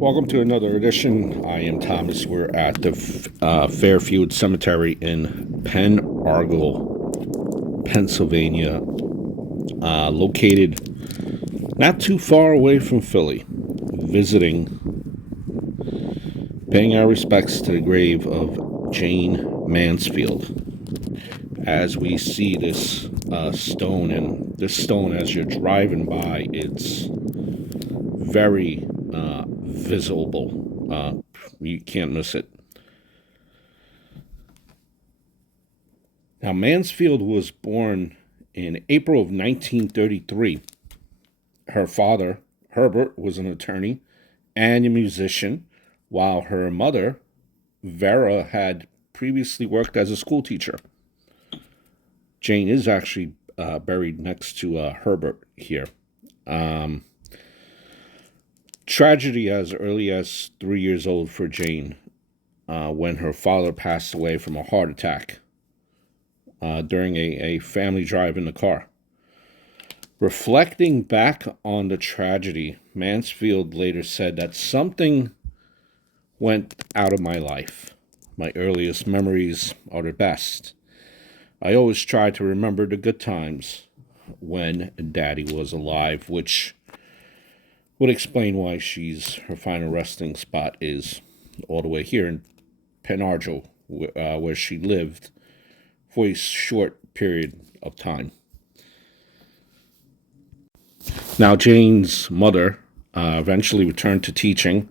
Welcome to another edition. I am Thomas. We're at the Fairfield Cemetery in Pen Argyll, Pennsylvania, located not too far away from Philly, visiting, paying our respects to the grave of Jayne Mansfield. As we see this stone, and this stone, as you're driving by, it's very visible. You can't miss it. Now, Mansfield was born in April of 1933. Her father, Herbert, was an attorney and a musician, while her mother, Vera, had previously worked as a school teacher. Jayne is actually buried next to Herbert here. Tragedy as early as 3 years old for Jayne, when her father passed away from a heart attack during a family drive in the car. Reflecting back on the tragedy, Mansfield later said that something went out of my life. My earliest memories are the best. I always try to remember the good times when Daddy was alive, which would explain why her final resting spot is all the way here in Pen Argyll, where she lived for a short period of time. Now, Jayne's mother eventually returned to teaching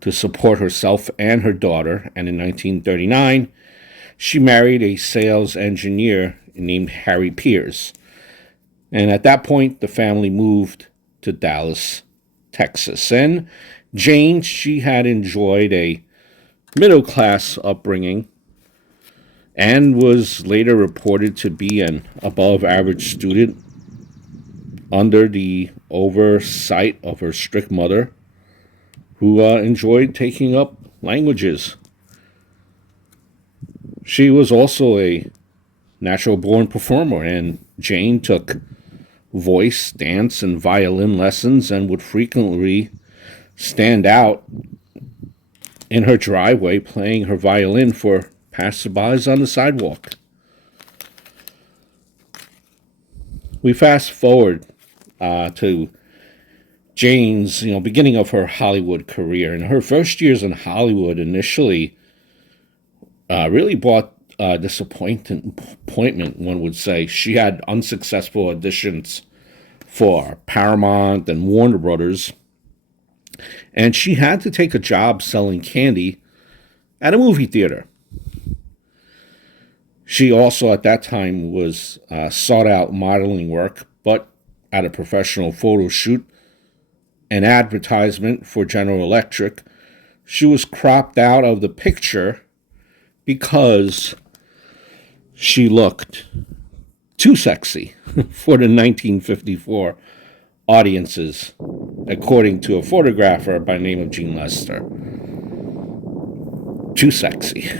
to support herself and her daughter, and in 1939, she married a sales engineer named Harry Pierce. And at that point, the family moved to Dallas, Texas. And Jayne, she had enjoyed a middle-class upbringing and was later reported to be an above-average student under the oversight of her strict mother, who enjoyed taking up languages. She was also a natural-born performer, and Jayne took voice, dance, and violin lessons and would frequently stand out in her driveway playing her violin for passerbys on the sidewalk. We fast forward to Jayne's beginning of her Hollywood career, and her first years in Hollywood initially really brought disappointment, one would say. She had unsuccessful auditions for Paramount and Warner Brothers, and she had to take a job selling candy at a movie theater. She also, at that time, was sought out modeling work, but at a professional photo shoot, an advertisement for General Electric, she was cropped out of the picture because she looked too sexy for the 1954 audiences, according to a photographer by the name of Jean Lester. Too sexy.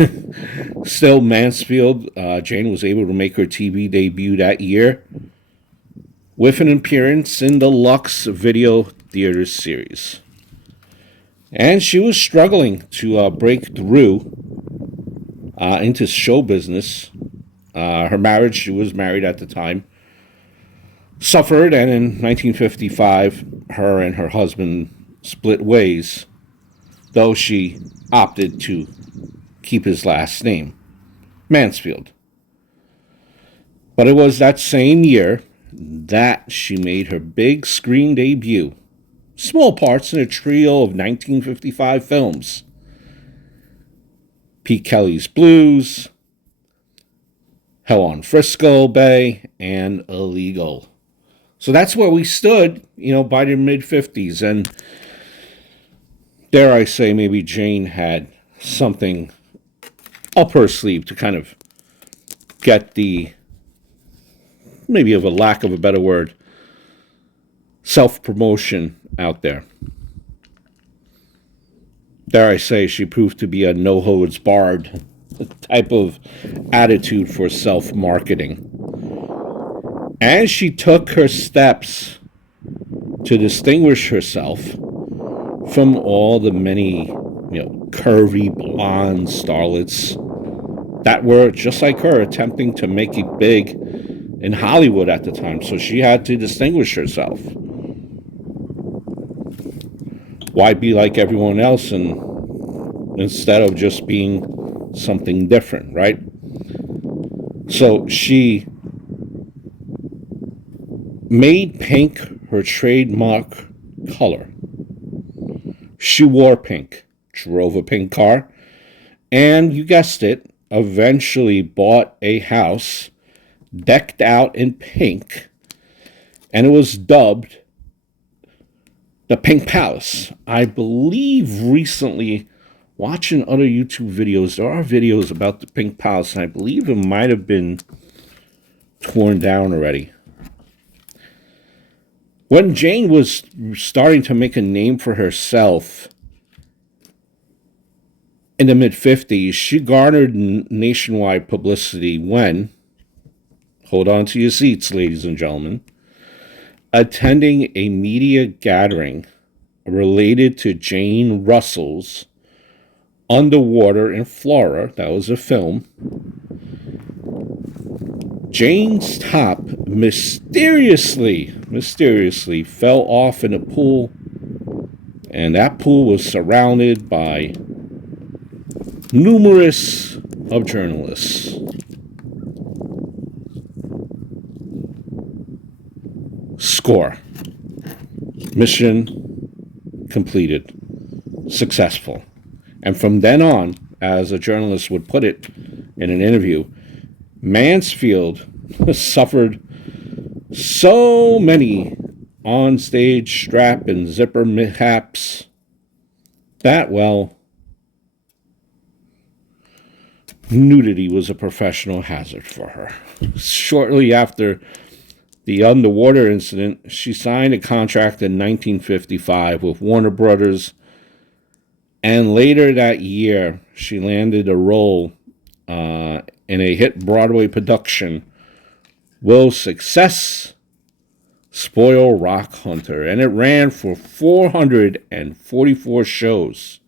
Still, Mansfield, Jayne was able to make her TV debut that year with an appearance in the Lux Video Theater series. And she was struggling to break through into show business. Her marriage, she was married at the time, suffered, and in 1955, her and her husband split ways, though she opted to keep his last name, Mansfield. But it was that same year that she made her big screen debut, small parts in a trio of 1955 films: Pete Kelly's Blues, Hell on Frisco Bay, and Illegal. So that's where we stood, by the mid-50s. And dare I say, maybe Jayne had something up her sleeve to kind of get the, maybe of a lack of a better word, self-promotion out there. Dare I say, she proved to be a no-holds-barred type of attitude for self-marketing. As she took her steps to distinguish herself from all the many, curvy blonde starlets that were just like her, attempting to make it big in Hollywood at the time. So she had to distinguish herself. Why be like everyone else instead of just being something different, right? So she made pink her trademark color. She wore pink, drove a pink car, and you guessed it, eventually bought a house decked out in pink, and it was dubbed the Pink Palace. I believe recently, watching other YouTube videos, there are videos about the Pink Palace, and I believe it might have been torn down already. When Jayne was starting to make a name for herself in the mid-50s, she garnered nationwide publicity when, hold on to your seats, ladies and gentlemen, attending a media gathering related to Jane Russell's Underwater in Florida. That was a film. Jayne's top mysteriously fell off in a pool, and that pool was surrounded by numerous of journalists. Score. Mission completed. Successful. And from then on, as a journalist would put it in an interview, Mansfield suffered so many on-stage strap and zipper mishaps that, well, nudity was a professional hazard for her. Shortly after the underwater incident, she signed a contract in 1955 with Warner Brothers, and later that year, she landed a role in a hit Broadway production, Will Success Spoil Rock Hunter, and it ran for 444 shows.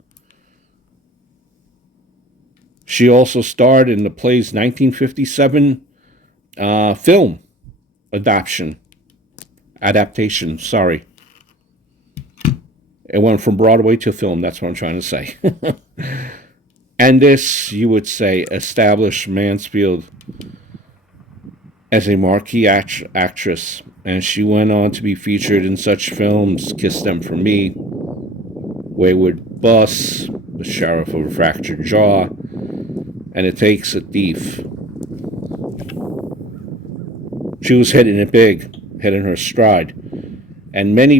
She also starred in the play's 1957 film adaptation. Sorry. It went from Broadway to film, that's what I'm trying to say. And this, you would say, established Mansfield as a marquee actress, and she went on to be featured in such films: Kiss Them For Me, Wayward Bus, The Sheriff of a Fractured Jaw, and It Takes a Thief. She was hitting it big, hitting her stride, and many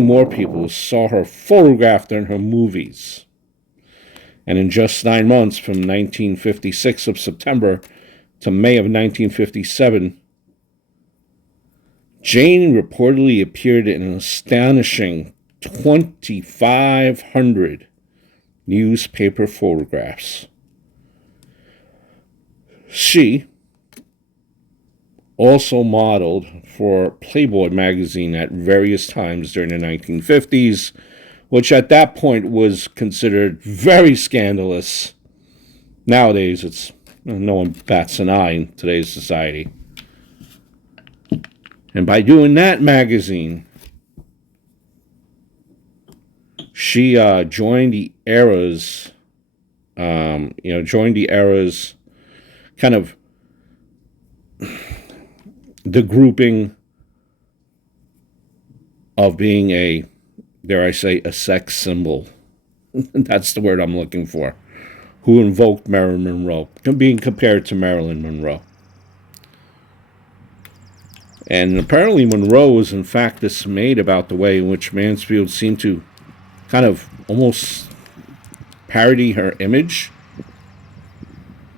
more people saw her photographed in her movies. And in just 9 months, from 1956 of September to May of 1957, Jayne reportedly appeared in an astonishing 2,500 newspaper photographs. She also modeled for Playboy magazine at various times during the 1950s, which at that point was considered very scandalous. Nowadays, it's no one bats an eye in today's society. And by doing that magazine, she joined the era's, kind of the grouping of being a, dare I say, a sex symbol. That's the word I'm looking for. Who invoked Marilyn Monroe, being compared to Marilyn Monroe. And apparently Monroe was in fact dismayed about the way in which Mansfield seemed to kind of almost parody her image.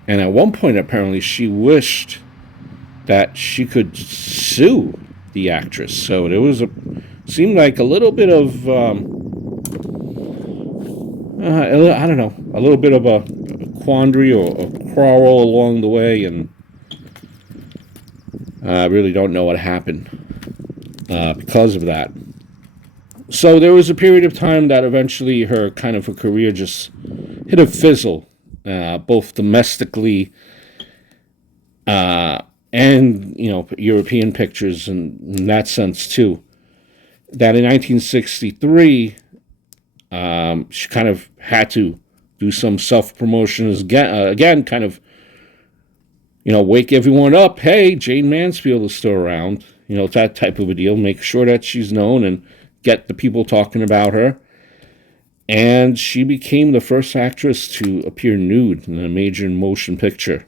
And at one point, apparently, she wished that she could sue the actress. So there seemed like a little bit of, a little bit of a quandary or a quarrel along the way, and I really don't know what happened because of that. So there was a period of time that eventually her kind of a career just hit a fizzle, both domestically and European pictures in that sense too. That in 1963, she kind of had to do some self promotion again, kind of wake everyone up. Hey, Jayne Mansfield is still around. That type of a deal. Make sure that she's known and get the people talking about her. And she became the first actress to appear nude in a major motion picture.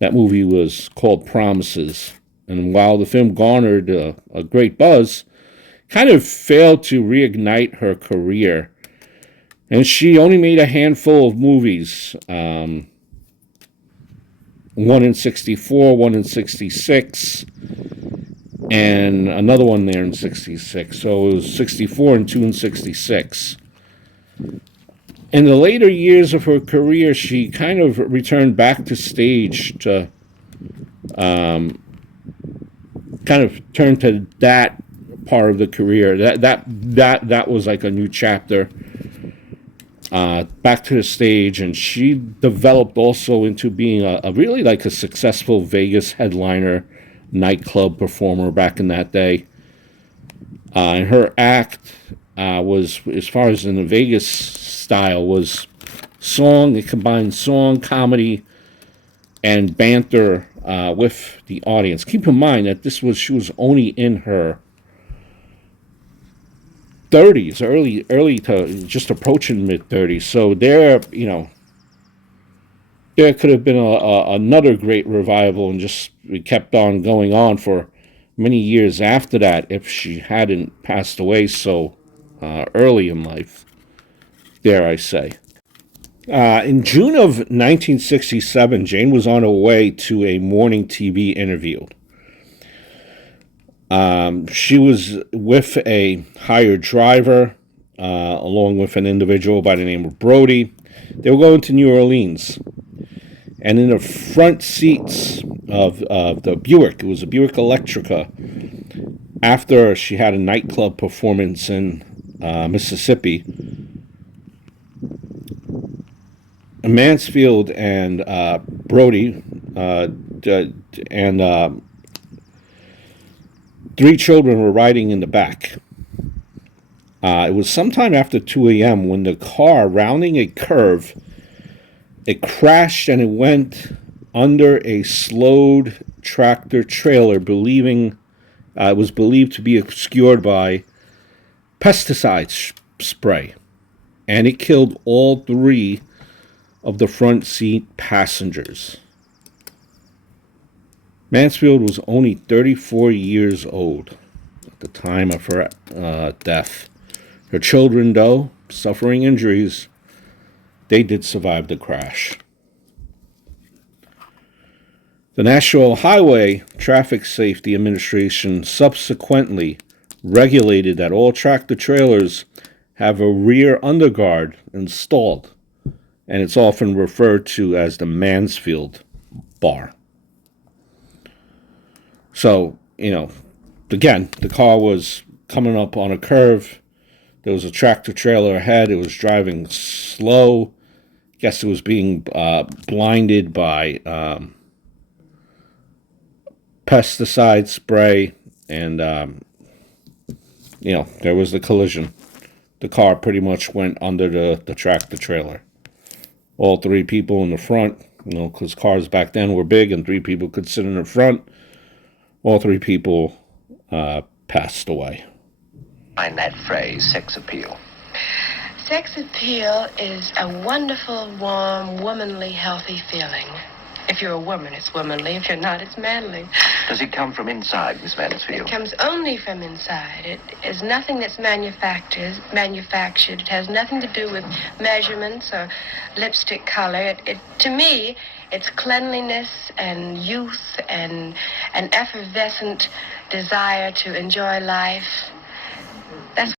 That movie was called Promises. And while the film garnered a great buzz, kind of failed to reignite her career. And she only made a handful of movies. One in 64, one in 66, and another one there in 66. So it was 64 and two in 66. In the later years of her career, she kind of returned back to stage to kind of turn to that part of the career. That was like a new chapter. Back to the stage, and she developed also into being a really like a successful Vegas headliner, nightclub performer back in that day. And her act was, as far as in the Vegas style, was song. It combined song, comedy, and banter with the audience. Keep in mind that she was only in her 30s, early to just approaching mid 30s. So there could have been another great revival, and just it kept on going on for many years after that if she hadn't passed away so early in life, dare I say. In June of 1967, Jayne was on her way to a morning TV interview. She was with a hired driver, along with an individual by the name of Brody. They were going to New Orleans. And in the front seats of the Buick, it was a Buick Electrica, after she had a nightclub performance in Mississippi, Mansfield and Brody and three children were riding in the back. It was sometime after 2 a.m. when the car, rounding a curve, it crashed and it went under a slowed tractor trailer, it was believed to be obscured by pesticide spray. And it killed all three of the front seat passengers. Mansfield was only 34 years old at the time of her death. Her children, though, suffering injuries, they did survive the crash. The National Highway Traffic Safety Administration subsequently regulated that all tractor trailers have a rear underguard installed, and it's often referred to as the Mansfield bar. So, again, the car was coming up on a curve. There was a tractor trailer ahead. It was driving slow. Guess it was being blinded by pesticide spray. And, there was the collision. The car pretty much went under the tractor trailer. All three people in the front, because cars back then were big and three people could sit in the front. All three people passed away. Find that phrase, sex appeal. Sex appeal is a wonderful, warm, womanly, healthy feeling. If you're a woman, it's womanly. If you're not, it's manly. Does it come from inside, Miss Mansfield? It comes only from inside. It is nothing that's manufactured. It has nothing to do with measurements or lipstick color. To me, it's cleanliness and youth and an effervescent desire to enjoy life. That's